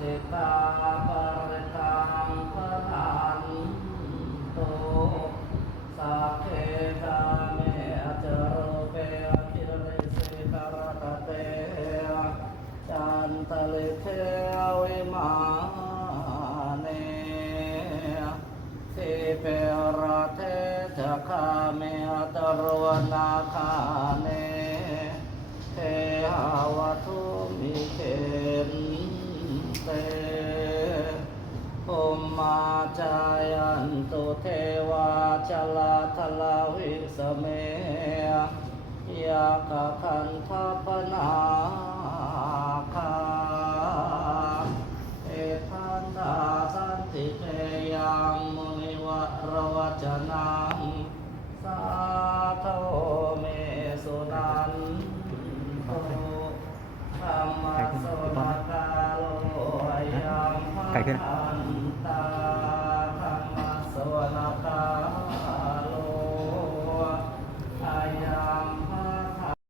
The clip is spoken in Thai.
จิตาปริตังปนันโตสัเพตาเมจโรเปกิริสิกรตเตจันตลิเทวิมาเนสิเปรเทจคาเมตรวนาคา จายันตุเทวาชลาทลาวิสเมยากะคันทปนาคาเอทันตาสันติเตยังมุนิวรวจนังสาโทเมสุนันโตธรรมะโสภะกาโลยังไกลขึ้นมะ